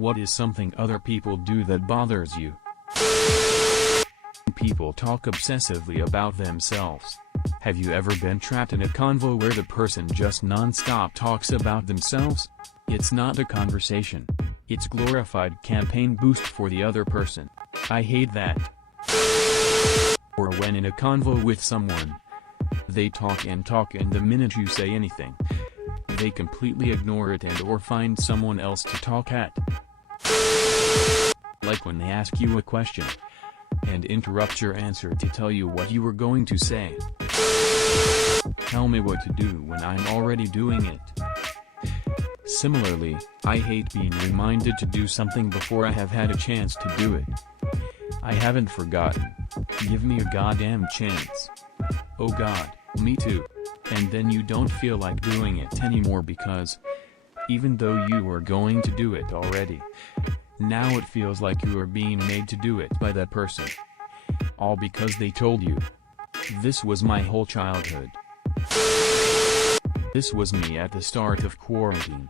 What is something other people do that bothers you? People talk obsessively about themselves. Have you ever been trapped in a convo where the person just non-stop talks about themselves? It's not a conversation. It's glorified campaign boost for the other person. I hate that. Or when in a convo with someone, they talk and the minute you say anything, they completely ignore it and or find someone else to talk at. Like when they ask you a question and interrupt your answer to tell you what you were going to say. Tell me what to do when I'm already doing it. Similarly, I hate being reminded to do something before I have had a chance to do it. I haven't forgotten. Give me a goddamn chance. Oh god, me too. And then you don't feel like doing it anymore because, even though you were going to do it already, now it feels like you are being made to do it by that person. All because they told you. This was my whole childhood. This was me at the start of quarantine.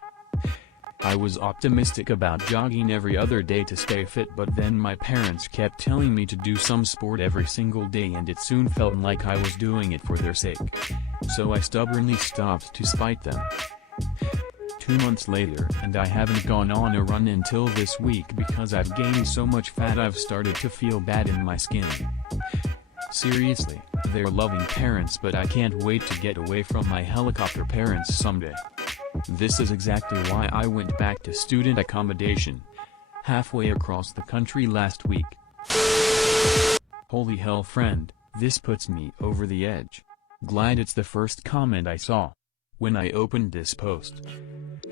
I was optimistic about jogging every other day to stay fit, but then my parents kept telling me to do some sport every single day and it soon felt like I was doing it for their sake. So I stubbornly stopped to spite them. 2 months later and I haven't gone on a run until this week because I've gained so much fat I've started to feel bad in my skin. Seriously, they're loving parents, but I can't wait to get away from my helicopter parents someday. This is exactly why I went back to student accommodation halfway across the country last week. Holy hell friend, this puts me over the edge. Glad it's the first comment I saw. When I opened this post,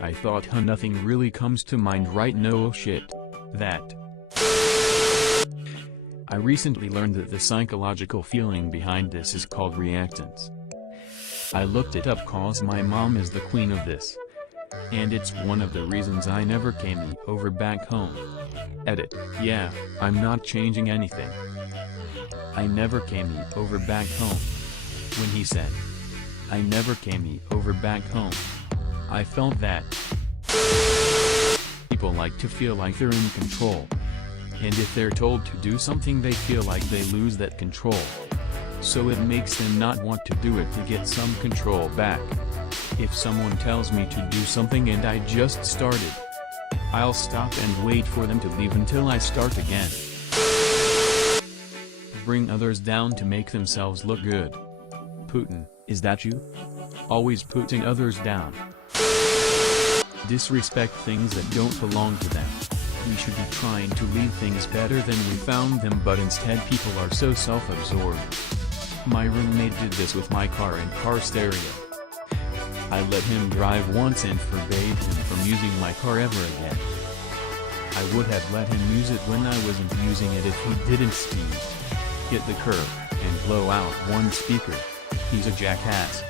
I thought nothing really comes to mind right no shit. That. I recently learned that the psychological feeling behind this is called reactance. I looked it up cause my mom is the queen of this. And it's one of the reasons I never came over back home. Edit, yeah, I'm not changing anything. I never came over back home. When he said, I never came over back home, I felt that people like to feel like they're in control. And if they're told to do something they feel like they lose that control. So it makes them not want to do it to get some control back. If someone tells me to do something and I just started, I'll stop and wait for them to leave until I start again. Bring others down to make themselves look good. Putin, is that you? Always putting others down. Disrespect things that don't belong to them. We should be trying to leave things better than we found them, but instead people are so self-absorbed. My roommate did this with my car and car stereo. I let him drive once and forbade him from using my car ever again. I would have let him use it when I wasn't using it if he didn't speed, hit the curb, and blow out one speaker. He's a jackass.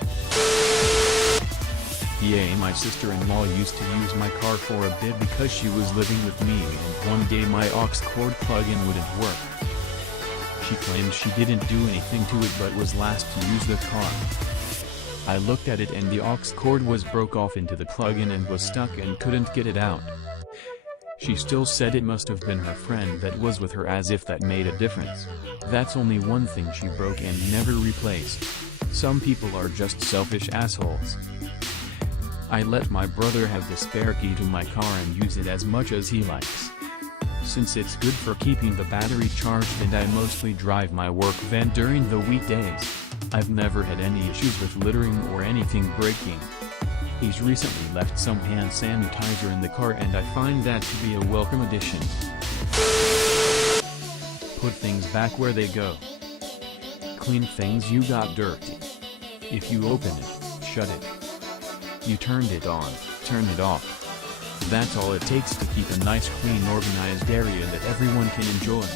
Yeah, my sister-in-law used to use my car for a bit because she was living with me and one day my aux cord plug-in wouldn't work. She claimed she didn't do anything to it but was last to use the car. I looked at it and the aux cord was broke off into the plug-in and was stuck and couldn't get it out. She still said it must have been her friend that was with her, as if that made a difference. That's only one thing she broke and never replaced. Some people are just selfish assholes. I let my brother have the spare key to my car and use it as much as he likes. Since it's good for keeping the battery charged and I mostly drive my work van during the weekdays, I've never had any issues with littering or anything breaking. He's recently left some hand sanitizer in the car and I find that to be a welcome addition. Put things back where they go. Clean things you got dirty. If you open it, shut it. You turned it on, turn it off. That's all it takes to keep a nice, clean, organized area that everyone can enjoy.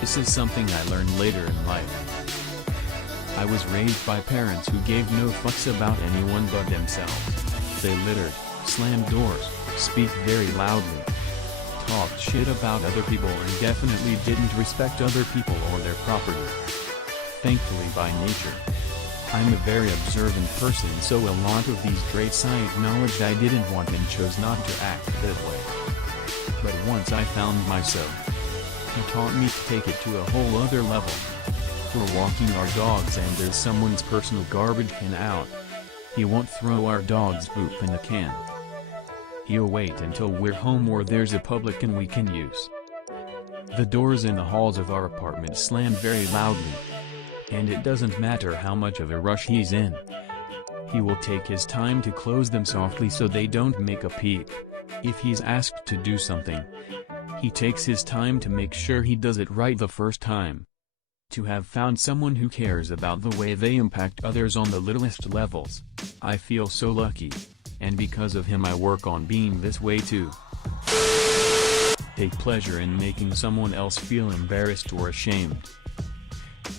This is something I learned later in life. I was raised by parents who gave no fucks about anyone but themselves. They littered, slammed doors, speak very loudly, talked shit about other people and definitely didn't respect other people or their property. Thankfully by nature, I'm a very observant person, so a lot of these traits I acknowledged I didn't want and chose not to act that way. But once I found myself, he taught me to take it to a whole other level. We're walking our dogs and there's someone's personal garbage can out. He won't throw our dog's poop in the can. He'll wait until we're home or there's a public can we can use. The doors in the halls of our apartment slam very loudly. And it doesn't matter how much of a rush he's in. He will take his time to close them softly so they don't make a peep. If he's asked to do something, he takes his time to make sure he does it right the first time. To have found someone who cares about the way they impact others on the littlest levels, I feel so lucky. And because of him I work on being this way too. Take pleasure in making someone else feel embarrassed or ashamed.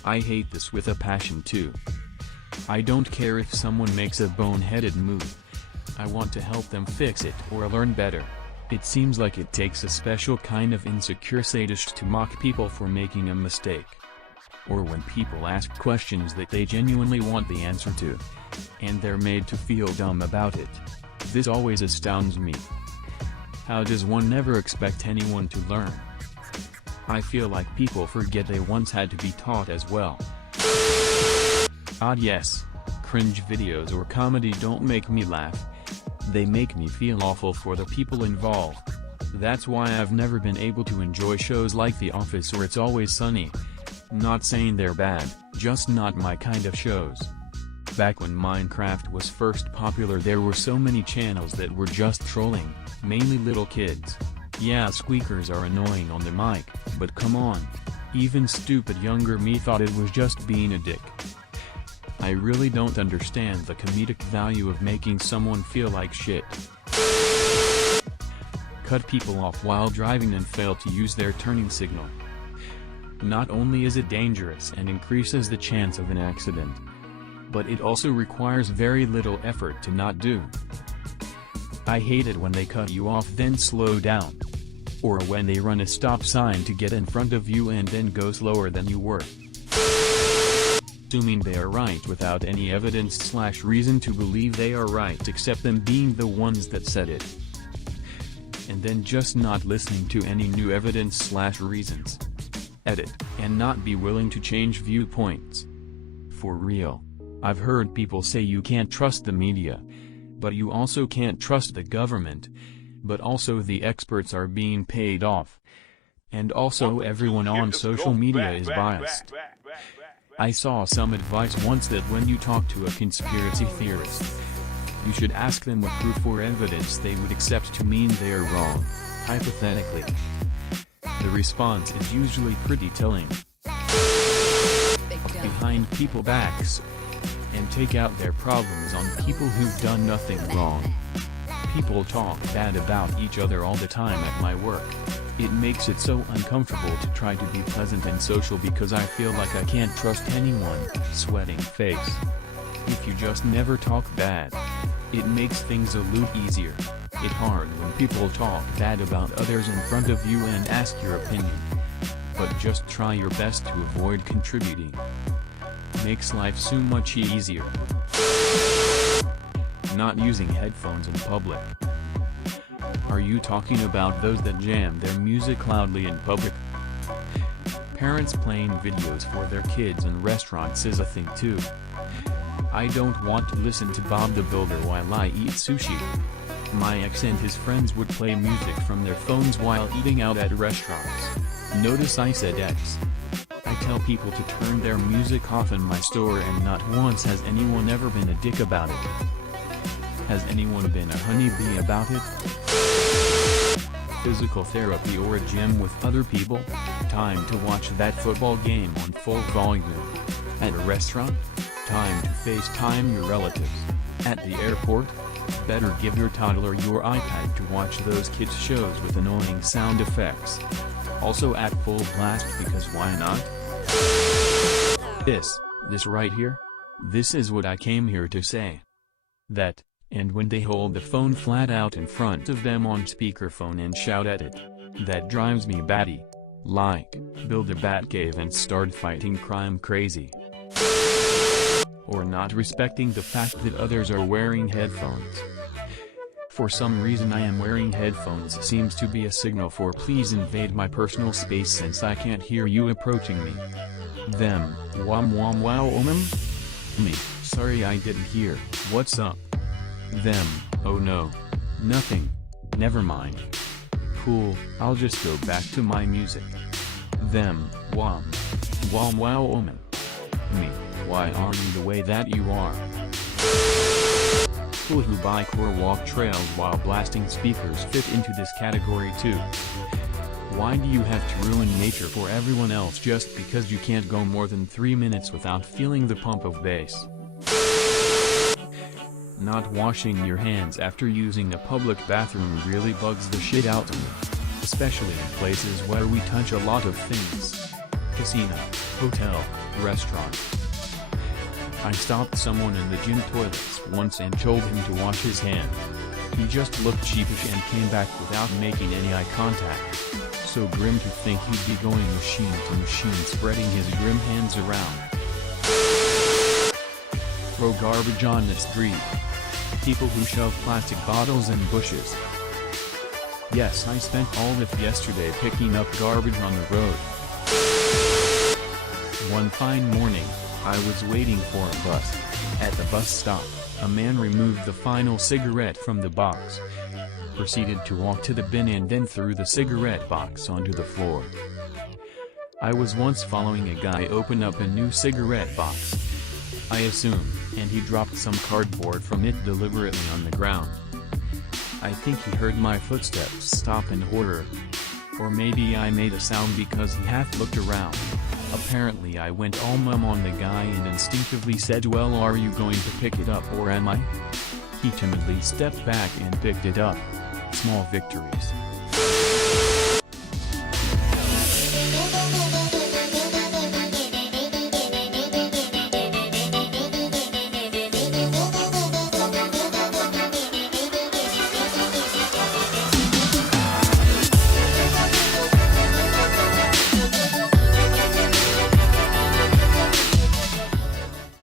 I hate this with a passion too. I don't care if someone makes a boneheaded move. I want to help them fix it or learn better. It seems like it takes a special kind of insecure sadist to mock people for making a mistake. Or when people ask questions that they genuinely want the answer to, and they're made to feel dumb about it. This always astounds me. How does one never expect anyone to learn? I feel like people forget they once had to be taught as well. Yes, cringe videos or comedy don't make me laugh. They make me feel awful for the people involved. That's why I've never been able to enjoy shows like The Office or It's Always Sunny. Not saying they're bad, just not my kind of shows. Back when Minecraft was first popular there were so many channels that were just trolling, mainly little kids. Yeah, squeakers are annoying on the mic, but come on. Even stupid younger me thought it was just being a dick. I really don't understand the comedic value of making someone feel like shit. Cut people off while driving and fail to use their turning signal. Not only is it dangerous and increases the chance of an accident, but it also requires very little effort to not do. I hate it when they cut you off then slow down. Or when they run a stop sign to get in front of you and then go slower than you were. Assuming they are right without any evidence/reason to believe they are right except them being the ones that said it. And then just not listening to any new evidence/reasons. Edit, and not be willing to change viewpoints. For real. I've heard people say you can't trust the media. But you also can't trust the government. But also the experts are being paid off. And also everyone on social media is biased. I saw some advice once that when you talk to a conspiracy theorist, you should ask them what proof or evidence they would accept to mean they're wrong, hypothetically. The response is usually pretty telling. Behind people's backs, and take out their problems on people who've done nothing wrong. People talk bad about each other all the time at my work. It makes it so uncomfortable to try to be pleasant and social because I feel like I can't trust anyone, sweating face. If you just never talk bad, it makes things a lot easier. It's hard when people talk bad about others in front of you and ask your opinion. But just try your best to avoid contributing. Makes life so much easier. Not using headphones in public. Are you talking about those that jam their music loudly in public? Parents playing videos for their kids in restaurants is a thing too. I don't want to listen to Bob the Builder while I eat sushi. My ex and his friends would play music from their phones while eating out at restaurants. Notice I said ex. I tell people to turn their music off in my store and not once has anyone ever been a dick about it. Has anyone been a honeybee about it? Physical therapy or a gym with other people? Time to watch that football game on full volume. At a restaurant? Time to FaceTime your relatives. At the airport? Better give your toddler your iPad to watch those kids shows with annoying sound effects. Also at full blast because why not? This right here? This is what I came here to say. That, and when they hold the phone flat out in front of them on speakerphone and shout at it, that drives me batty. Like, build a bat cave and start fighting crime crazy. or not respecting the fact that others are wearing headphones. For some reason I am wearing headphones seems to be a signal for please invade my personal space since I can't hear you approaching me. Them, wow me, sorry I didn't hear, what's up? Them, oh no. Nothing. Never mind. Cool, I'll just go back to my music. Them, wow me, why are you the way that you are? People who bike or walk trails while blasting speakers fit into this category too. Why do you have to ruin nature for everyone else just because you can't go more than 3 minutes without feeling the pump of bass? Not washing your hands after using a public bathroom really bugs the shit out of me. Especially in places where we touch a lot of things. Casino, hotel, restaurant. I stopped someone in the gym toilets once and told him to wash his hand. He just looked sheepish and came back without making any eye contact. So grim to think he'd be going machine to machine spreading his grim hands around. Throw garbage on the street. People who shove plastic bottles in bushes. Yes, I spent all of yesterday picking up garbage on the road. One fine morning, I was waiting for a bus. At the bus stop, a man removed the final cigarette from the box, proceeded to walk to the bin and then threw the cigarette box onto the floor. I was once following a guy open up a new cigarette box, I assume, and he dropped some cardboard from it deliberately on the ground. I think he heard my footsteps stop in horror. Or maybe I made a sound because he half looked around. Apparently I went all mum on the guy and instinctively said, well, are you going to pick it up or am I? He timidly stepped back and picked it up. Small victories.